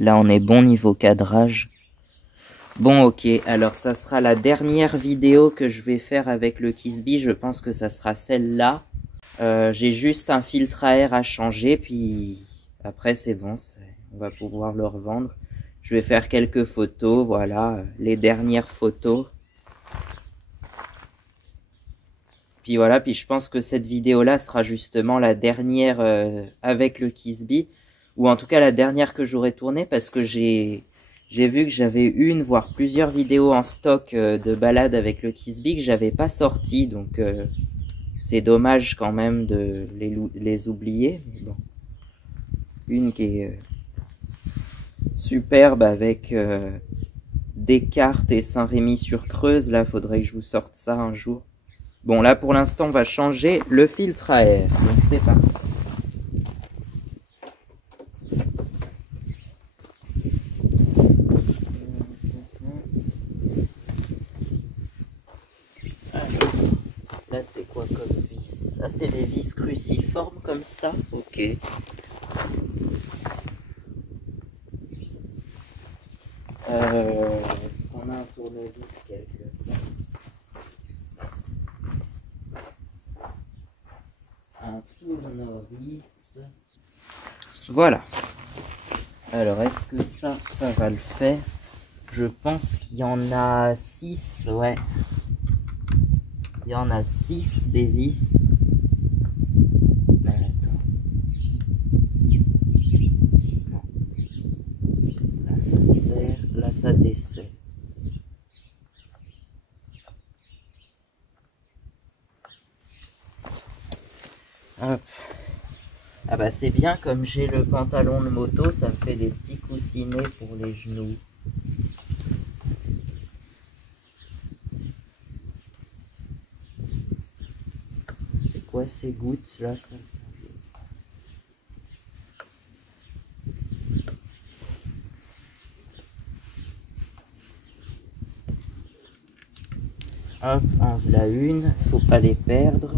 Là, on est bon niveau cadrage. Bon, ok, alors ça sera la dernière vidéo que je vais faire avec le Kisby. Je pense que ça sera celle-là. J'ai juste un filtre à air à changer, puis après c'est bon, on va pouvoir le revendre. Je vais faire quelques photos, voilà, les dernières photos. Puis voilà, puis je pense que cette vidéo-là sera justement la dernière avec le Kisby, ou en tout cas la dernière que j'aurai tournée, parce que j'ai vu que j'avais une, voire plusieurs vidéos en stock de balades avec le Kisby que j'avais pas sorti, donc c'est dommage quand même de les oublier. Mais bon. Une qui est superbe avec Descartes et Saint-Rémy-sur-Creuse, là faudrait que je vous sorte ça un jour. Bon, là pour l'instant on va changer le filtre à air, donc c'est parti. Là c'est quoi comme vis? Ah, c'est des vis cruciformes comme ça? Ok. Est-ce qu'on a un tournevis quelque part? Un tournevis. Voilà. Alors, est-ce que ça va le faire? Je pense qu'il y en a 6, ouais. Il y en a 6 des vis. Attends. Non. Là, ça serre. Là, ça dessert. Hop. Ah bah c'est bien, comme j'ai le pantalon de moto, ça me fait des petits coussinets pour les genoux. C'est quoi ces gouttes là ça... Hop, enlève la une, faut pas les perdre.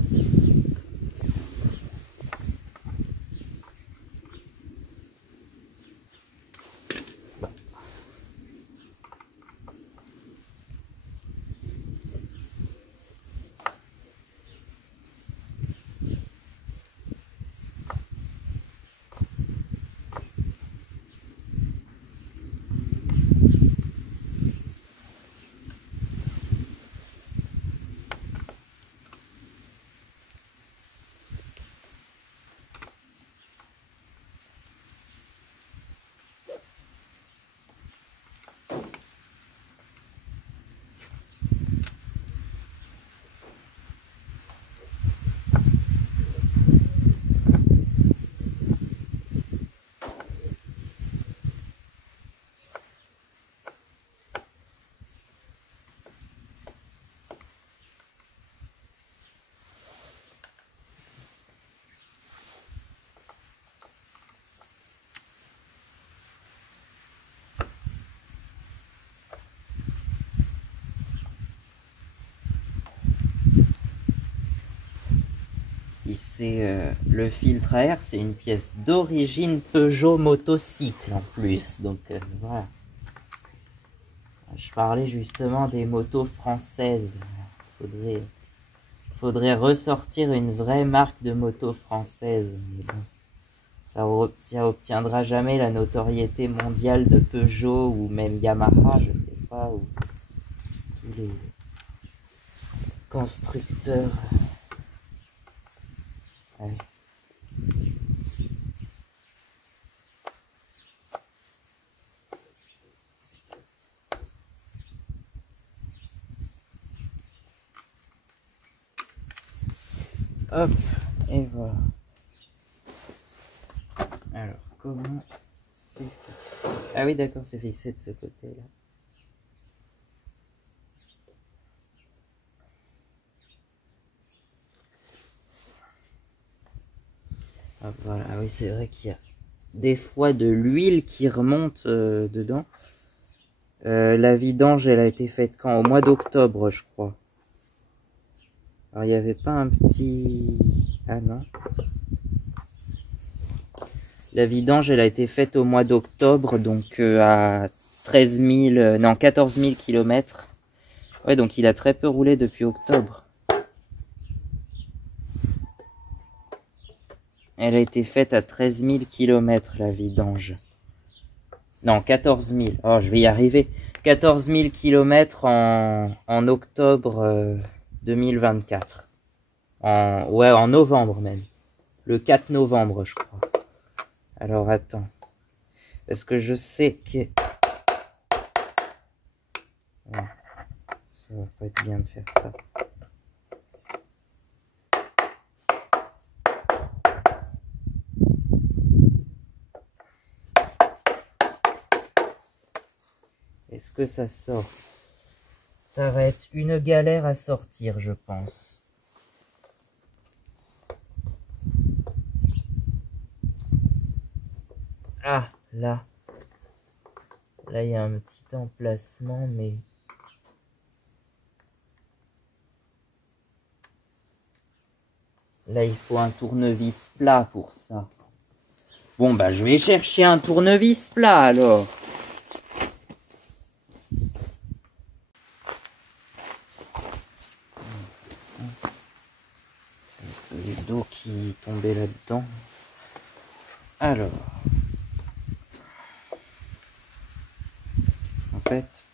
C'est le filtre à air, c'est une pièce d'origine Peugeot motocycle en plus, donc voilà. Je parlais justement des motos françaises. Faudrait ressortir une vraie marque de moto française. Mais bon, ça obtiendra jamais la notoriété mondiale de Peugeot ou même Yamaha, je sais pas, ou tous les constructeurs. Allez. Hop, et voilà. Alors, comment c'est fixé? Ah oui, d'accord, c'est fixé de ce côté-là. Hop, voilà, ah oui, c'est vrai qu'il y a des fois de l'huile qui remonte dedans. La vidange, elle a été faite quand? Au mois d'octobre, je crois. Alors, il n'y avait pas un petit... Ah non. La vidange, elle a été faite au mois d'octobre, donc à 13 000, non 14 000 km. Ouais, donc il a très peu roulé depuis octobre. Elle a été faite à 13 000 km, la vidange. Non, 14 000. Oh, je vais y arriver. 14 000 km en octobre 2024. Ouais, en novembre même. Le 4 novembre, je crois. Alors, attends. Parce que je sais que... Ouais, ça va pas être bien de faire ça. Est-ce que ça sort? Ça va être une galère à sortir, je pense. Ah, là. Là, il y a un petit emplacement, mais... Là, il faut un tournevis plat pour ça. Bon, bah, je vais chercher un tournevis plat, alors. Le dos qui tombait là-dedans. Alors. En fait,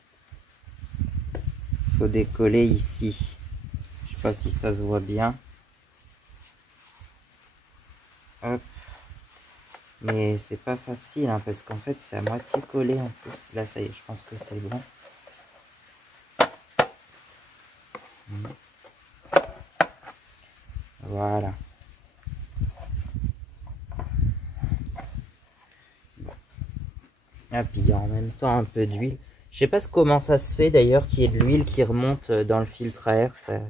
il faut décoller ici. Je sais pas si ça se voit bien. Hop. Mais c'est pas facile, hein, parce qu'en fait, c'est à moitié collé en plus. Là, ça y est, je pense que c'est bon. Voilà. Bon. Ah, puis il y a en même temps un peu d'huile. Je sais pas comment ça se fait d'ailleurs qu'il y ait de l'huile qui remonte dans le filtre à air. Ça...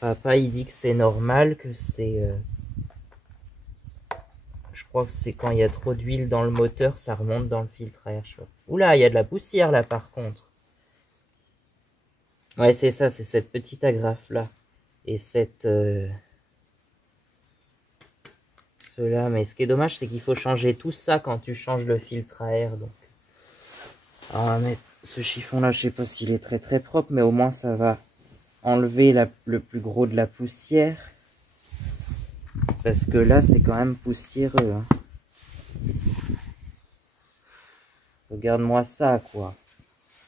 Papa, il dit que c'est normal, que c'est... Je crois que c'est quand il y a trop d'huile dans le moteur, ça remonte dans le filtre à air. Oula, il y a de la poussière là par contre. Ouais, c'est ça, c'est cette petite agrafe là. Et cette... Cela, mais ce qui est dommage, c'est qu'il faut changer tout ça quand tu changes le filtre à air. Donc. Alors, on va mettre ce chiffon là, je sais pas s'il est très très propre, mais au moins ça va enlever le plus gros de la poussière. Parce que là, c'est quand même poussiéreux. Hein. Regarde-moi ça, quoi.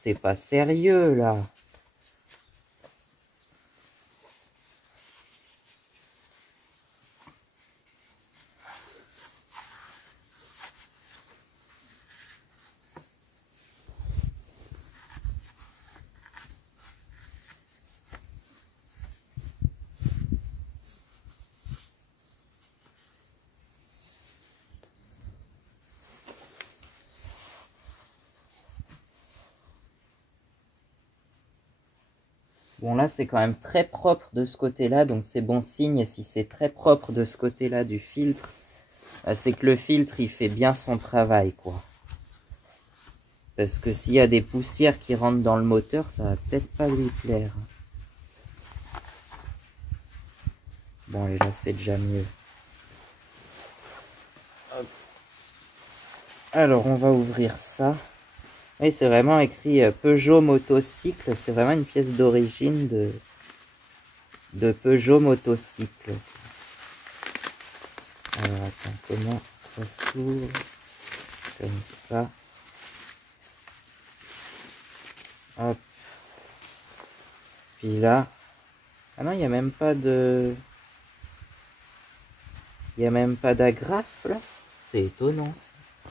C'est pas sérieux, là. Bon, là, c'est quand même très propre de ce côté-là, donc c'est bon signe. Si c'est très propre de ce côté-là du filtre, c'est que le filtre, il fait bien son travail, quoi. Parce que s'il y a des poussières qui rentrent dans le moteur, ça va peut-être pas lui plaire. Bon, et là, c'est déjà mieux. Hop. Alors, on va ouvrir ça. Oui, c'est vraiment écrit Peugeot Motocycle. C'est vraiment une pièce d'origine de Peugeot Motocycle. Alors, attends, comment ça s'ouvre? Comme ça. Hop. Puis là. Ah non, il n'y a même pas de... Il n'y a même pas d'agrafe, là. C'est étonnant, ça.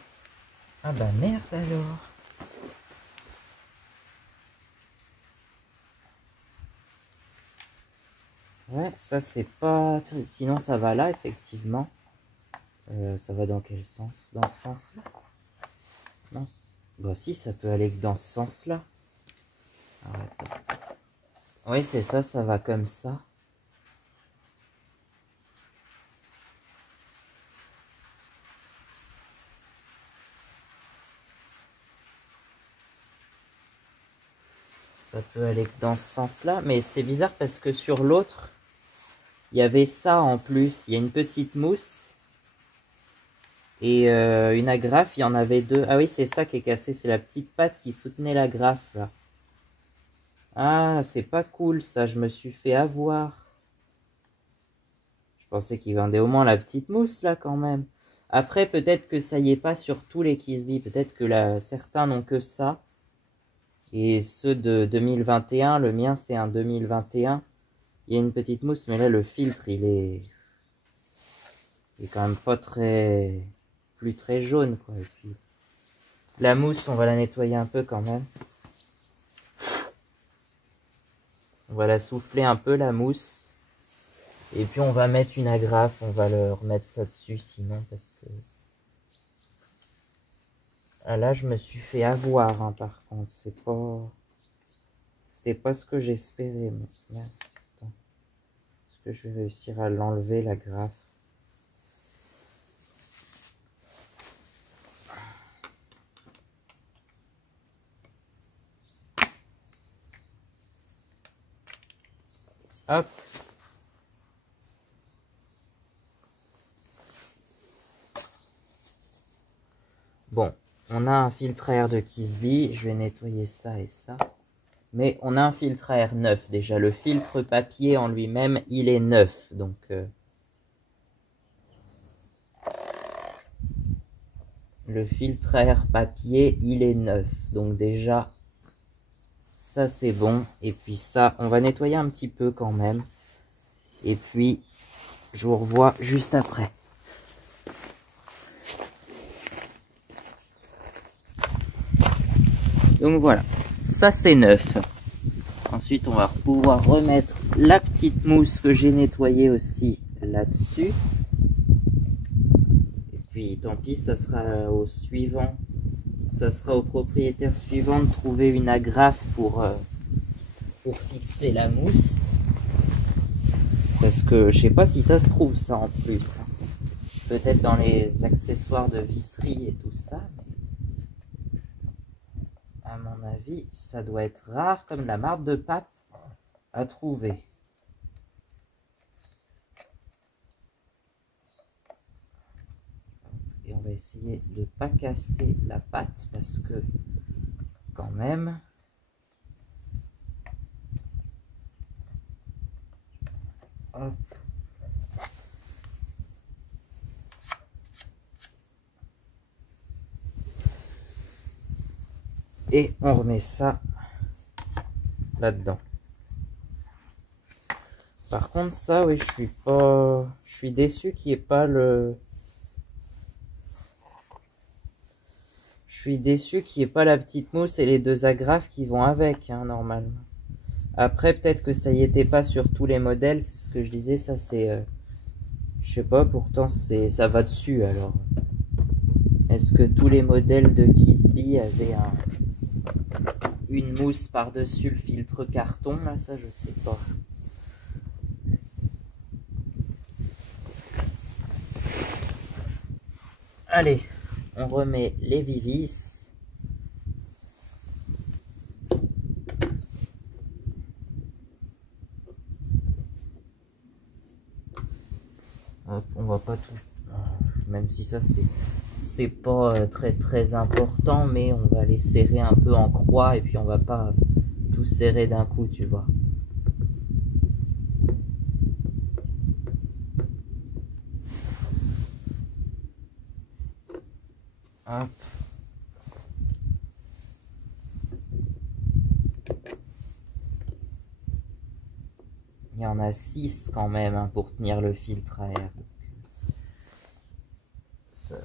Ah bah merde, alors. Ouais, ça c'est pas terrible. Sinon ça va là, effectivement. Ça va dans quel sens? Dans ce sens-là? Non. Bah si, ça peut aller que dans ce sens-là. Attends. Oui, c'est ça, ça va comme ça. Ça peut aller que dans ce sens-là. Mais c'est bizarre parce que sur l'autre, il y avait ça en plus. Il y a une petite mousse. Et une agrafe, il y en avait deux. Ah oui, c'est ça qui est cassé, c'est la petite patte qui soutenait l'agrafe là. Ah, c'est pas cool ça, je me suis fait avoir. Je pensais qu'il vendait au moins la petite mousse là quand même. Après, peut-être que ça y est pas sur tous les Kisby, peut-être que là, certains n'ont que ça. Et ceux de 2021, le mien c'est un 2021. Il y a une petite mousse, mais là le filtre il est quand même pas plus très jaune quoi. Et puis la mousse, on va la nettoyer un peu quand même. On va la souffler un peu la mousse. Et puis on va mettre une agrafe, on va le remettre ça dessus sinon parce que... Ah, là je me suis fait avoir hein, par contre, c'était pas ce que j'espérais. Mais... Yes. Attends. Est-ce que je vais réussir à l'enlever l'agrafe? Hop. Bon, on a un filtre à air de Kisby, je vais nettoyer ça et ça. Mais on a un filtre à air neuf déjà. Le filtre papier en lui-même, il est neuf. Donc, le filtre à air papier, il est neuf. Donc déjà, ça c'est bon. Et puis ça, on va nettoyer un petit peu quand même. Et puis, je vous revois juste après. Donc voilà, ça c'est neuf. Ensuite, on va pouvoir remettre la petite mousse que j'ai nettoyée aussi là-dessus. Et puis, tant pis, ça sera au suivant. Ça sera au propriétaire suivant de trouver une agrafe pour fixer la mousse. Parce que je sais pas si ça se trouve ça en plus. Peut-être dans les accessoires de visserie et tout ça. Mais à mon avis, ça doit être rare comme la marde de pape à trouver. Et on va essayer de pas casser la pâte parce que quand même... Hop. Et on remet ça là-dedans. Par contre, ça, oui, je suis déçu qu'il n'y ait pas le... Je suis déçu qu'il n'y ait pas la petite mousse et les deux agrafes qui vont avec, hein, normalement. Après, peut-être que ça y était pas sur tous les modèles, c'est ce que je disais, ça c'est... je sais pas, pourtant ça va dessus, alors. Est-ce que tous les modèles de Kisby avaient une mousse par-dessus le filtre carton, là, ça je sais pas. Allez, on remet les vivis. Hop, on va pas tout... Même si ça c'est pas très important, mais on va les serrer un peu en croix et puis on va pas tout serrer d'un coup, tu vois. Hop. Il y en a 6 quand même hein, pour tenir le filtre à air. Ça...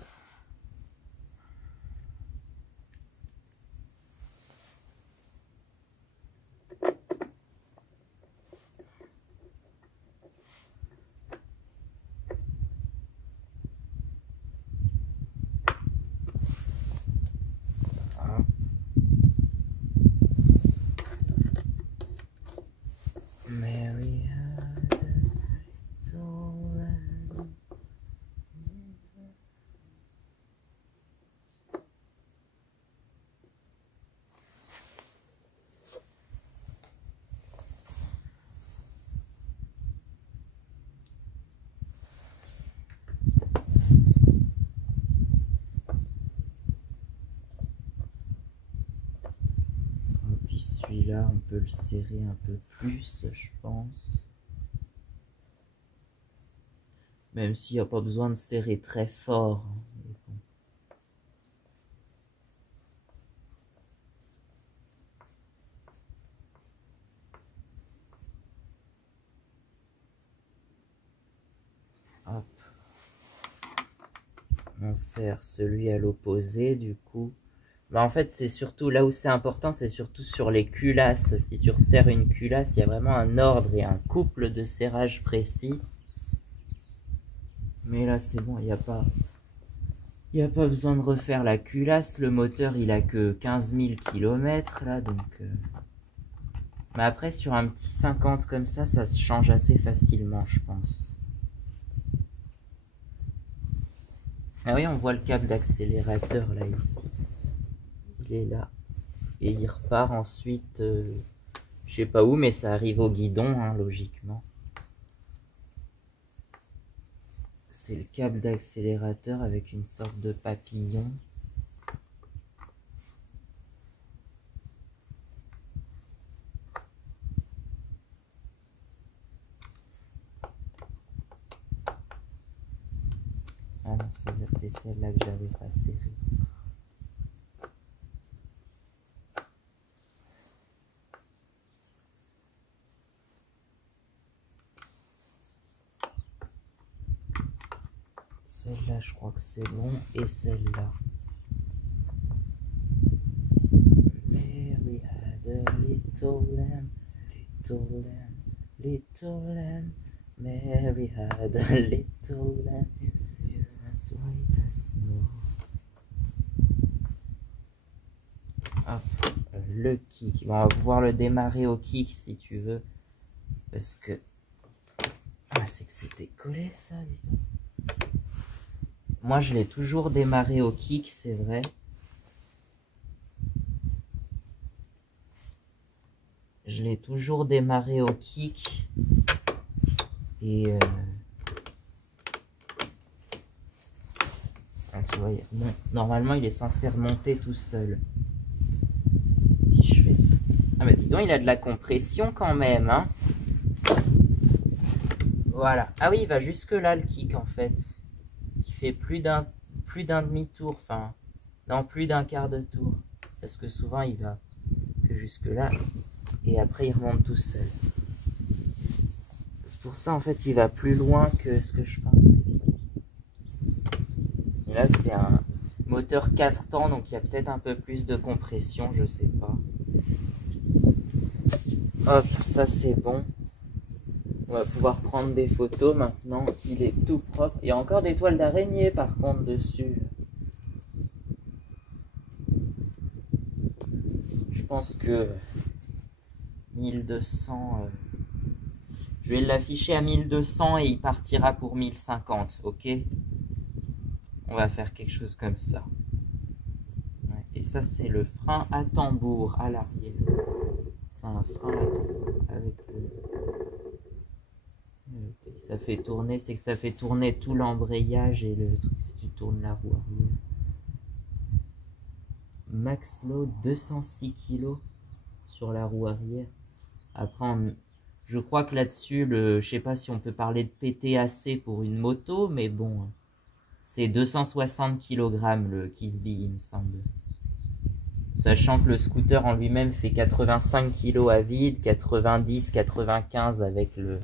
Mary had a little celui-là, on peut le serrer un peu plus, je pense. Même s'il n'y a pas besoin de serrer très fort. Mais bon. Hop. On serre celui à l'opposé, du coup. Bah en fait, c'est surtout là où c'est important, c'est surtout sur les culasses. Si tu resserres une culasse, il y a vraiment un ordre et un couple de serrage précis. Mais là, c'est bon, il n'y a pas besoin de refaire la culasse. Le moteur, il a que 15 000 km, là, donc... Mais après, sur un petit 50 comme ça se change assez facilement, je pense. Ah oui, on voit le câble d'accélérateur, là, ici. Il est là. Et il repart ensuite, je sais pas où, mais ça arrive au guidon, hein, logiquement. C'est le câble d'accélérateur avec une sorte de papillon. Ah non, c'est celle-là que j'avais pas serrée. Celle-là, je crois que c'est bon. Et celle-là. Mary had a little lamb, little lamb, little lamb. Mary had a little lamb, as white as snow. Hop, le kick. Bon, on va pouvoir le démarrer au kick si tu veux. Parce que... Ah, c'est que c'était collé ça, dis donc. Moi, je l'ai toujours démarré au kick, c'est vrai. Je l'ai toujours démarré au kick. Et... Ah, tu vois, normalement, il est censé remonter tout seul. Si je fais ça. Ah, mais dis donc, il a de la compression quand même, hein. Voilà. Ah oui, il va jusque là, le kick, en fait. Il fait plus d'un demi-tour, enfin... Non, plus d'un quart de tour. Parce que souvent, il va que jusque là. Et après, il remonte tout seul. C'est pour ça, en fait, il va plus loin que ce que je pensais. Et là, c'est un moteur 4 temps, donc il y a peut-être un peu plus de compression, je sais pas. Hop, ça c'est bon. On va pouvoir prendre des photos maintenant qu'il est tout propre. Il y a encore des toiles d'araignée par contre dessus. Je pense que 1200... Je vais l'afficher à 1200 et il partira pour 1050, ok? On va faire quelque chose comme ça. Ouais, et ça c'est le frein à tambour à l'arrière. C'est un frein à tambour avec le... Ça fait tourner, c'est que ça fait tourner tout l'embrayage et le truc si tu tournes la roue arrière. Max load 206 kg sur la roue arrière. Après, je crois que là-dessus, je sais pas si on peut parler de PTAC pour une moto, mais bon, c'est 260 kg le Kisby, il me semble. Sachant que le scooter en lui-même fait 85 kg à vide, 90, 95 avec le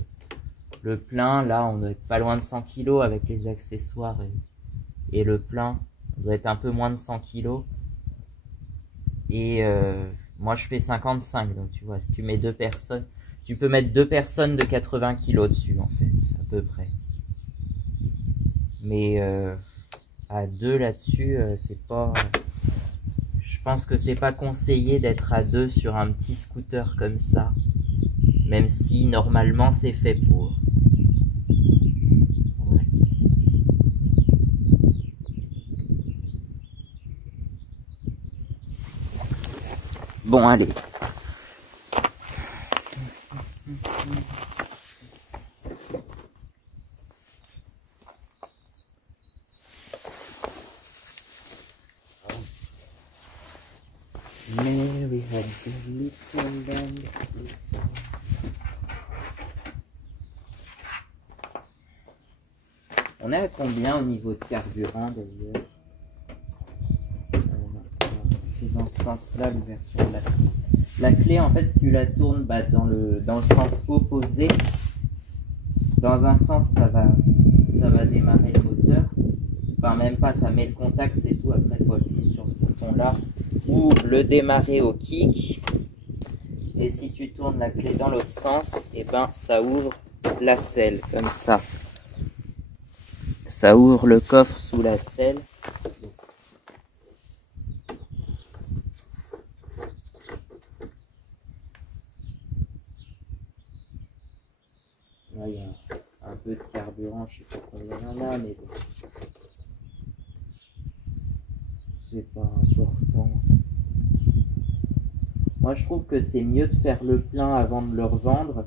plein. Là, on doit être pas loin de 100 kg avec les accessoires et le plein. On doit être un peu moins de 100 kg. Et moi, je fais 55. Donc, tu vois, si tu mets deux personnes, tu peux mettre deux personnes de 80 kg dessus, en fait, à peu près. Mais à deux là-dessus, c'est pas... Je pense que c'est pas conseillé d'être à deux sur un petit scooter comme ça. Même si, normalement, c'est fait pour. Ouais. Bon, allez. Mary had a little lamb. On est à combien au niveau de carburant d'ailleurs? C'est dans ce sens-là l'ouverture de la clé. La clé, en fait, si tu la tournes dans le sens opposé, dans un sens ça va démarrer le moteur. Enfin même pas, ça met le contact, c'est tout. Après il faut appuyer sur ce bouton là ou le démarrer au kick. Et si tu tournes la clé dans l'autre sens, et ben ça ouvre la selle comme ça. Ça ouvre le coffre sous la selle. Là il y a un peu de carburant, je sais pas combien il y en a, mais bon. C'est pas important. Moi je trouve que c'est mieux de faire le plein avant de le revendre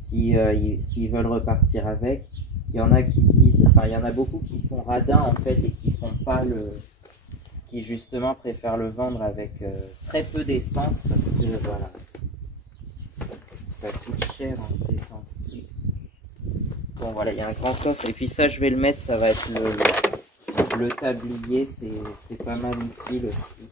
s'ils veulent repartir avec. Il y en a qui disent, enfin il y en a beaucoup qui sont radins en fait et qui font pas qui justement préfèrent le vendre avec très peu d'essence parce que voilà, ça coûte cher en ces temps-ci. Bon voilà, il y a un grand coffre et puis ça je vais le mettre, ça va être le tablier, c'est pas mal utile aussi.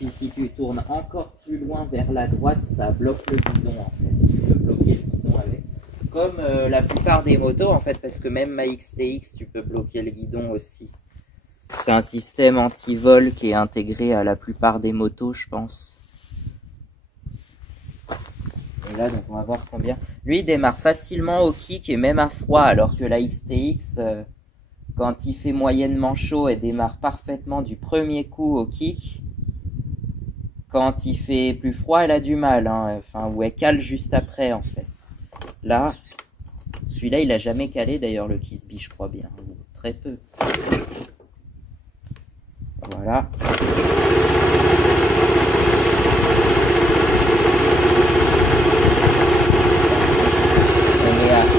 Et si tu tournes encore plus loin vers la droite, ça bloque le guidon en fait. Tu peux bloquer le guidon avec. Comme la plupart des motos en fait, parce que même ma XTX, tu peux bloquer le guidon aussi. C'est un système anti-vol qui est intégré à la plupart des motos, je pense. Et là, donc on va voir combien. Lui, il démarre facilement au kick et même à froid, alors que la XTX, quand il fait moyennement chaud, elle démarre parfaitement du premier coup au kick. Quand il fait plus froid, elle a du mal, hein. Enfin, ou elle cale juste après, en fait. Là, celui-là, il a jamais calé, d'ailleurs, le Kisby, je crois bien. Ou très peu. Voilà. On est à 15.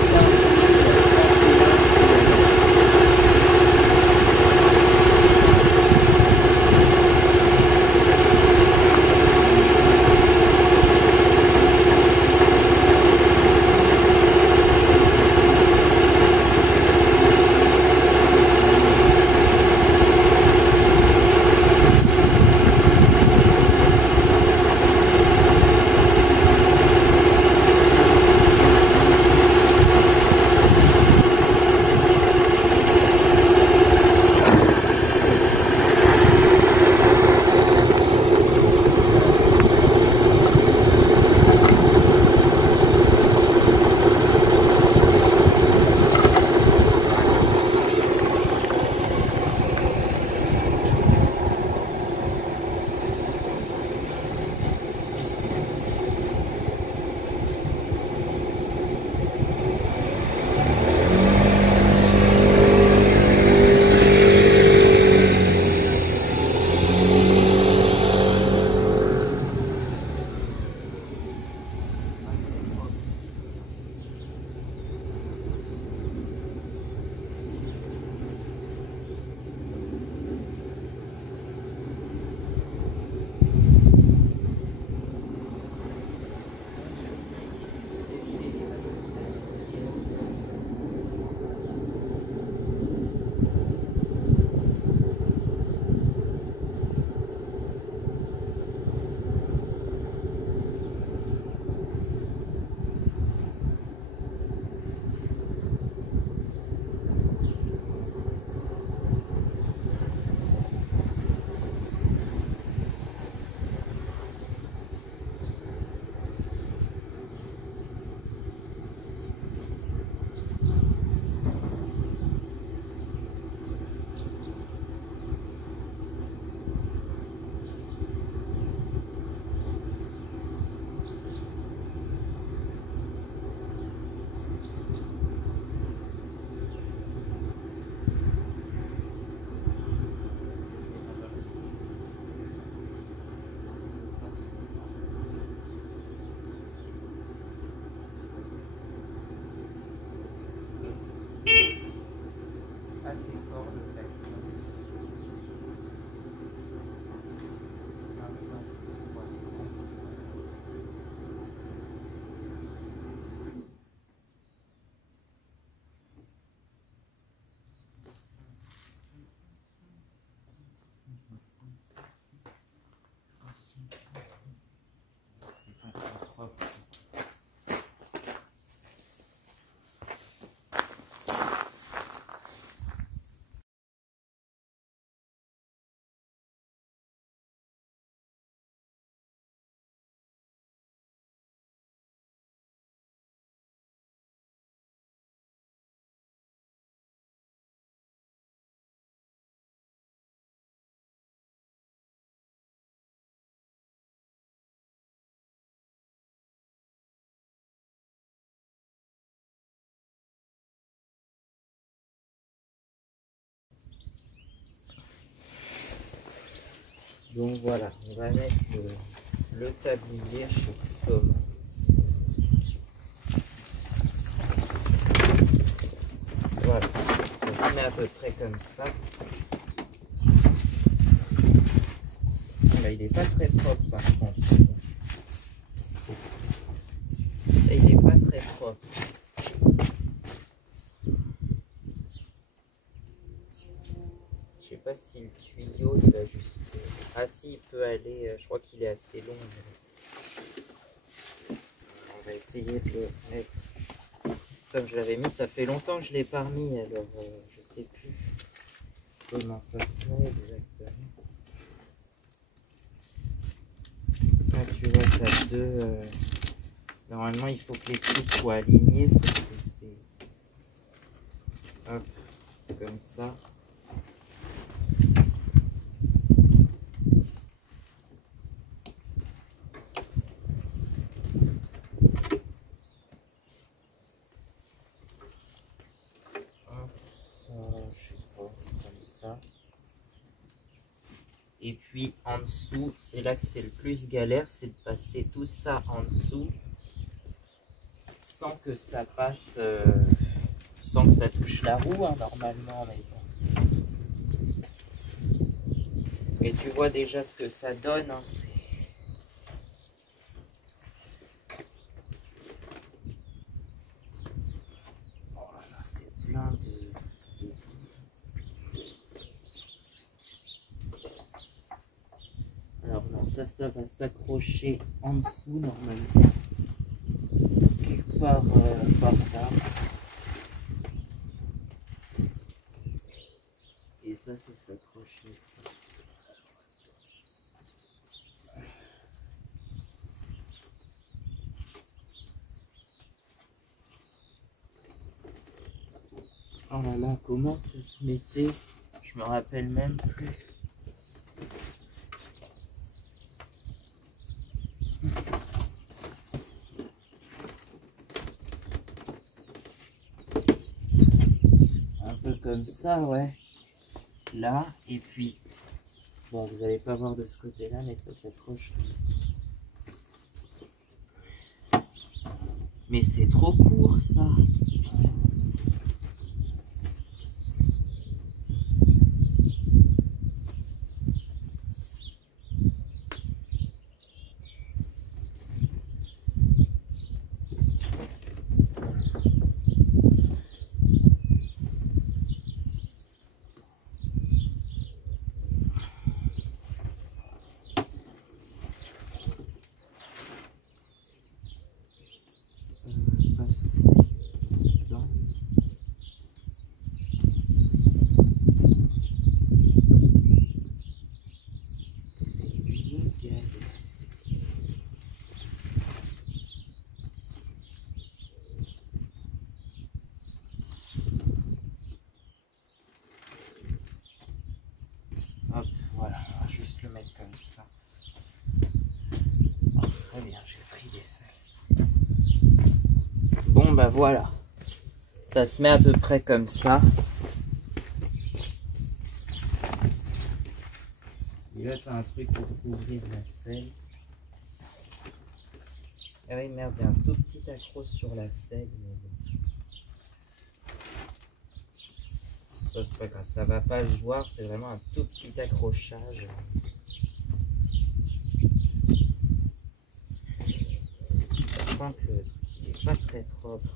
Donc voilà, on va mettre le tablier, je sais plus comment. Voilà, ça se met à peu près comme ça. Là, il n'est pas très propre par contre. Là, il n'est pas très propre. Je sais pas si le tuyau il va juste. Ah si, il peut aller. Je crois qu'il est assez long. On va essayer de le mettre. Comme je l'avais mis, ça fait longtemps que je l'ai pas remis, alors je sais plus comment ça se met exactement. Là tu vois, t'as deux. Normalement, il faut que les trucs soient alignés, sauf que c'est. Hop, comme ça. Et puis en dessous, c'est là que c'est le plus galère, c'est de passer tout ça en dessous sans que ça passe, sans que ça touche la roue, hein, normalement. Mais bon. Et tu vois déjà ce que ça donne, hein, c'est... Voilà, c'est plein de... Alors non, ça va s'accrocher en dessous normalement. Quelque part par là. Et ça s'accrocher. Oh là là, comment ça se mettait? Je me rappelle même plus. Un peu comme ça, ouais. Là, et puis... Bon, vous n'allez pas voir de ce côté-là, mais ça s'accroche comme ça. Mais c'est trop court, ça. Putain. Hop, voilà, on va juste le mettre comme ça. Oh, très bien, j'ai pris des selles. Bon, bah voilà. Ça se met à peu près comme ça. Et là, tu as un truc pour couvrir la selle. Ah oui, merde, il y a un tout petit accroche sur la selle. Mais bon. Ça, c'est pas grave, ça va pas se voir, c'est vraiment un tout petit accrochage. Par contre, le truc, il est pas très propre.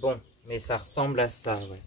Bon, mais ça ressemble à ça, ouais.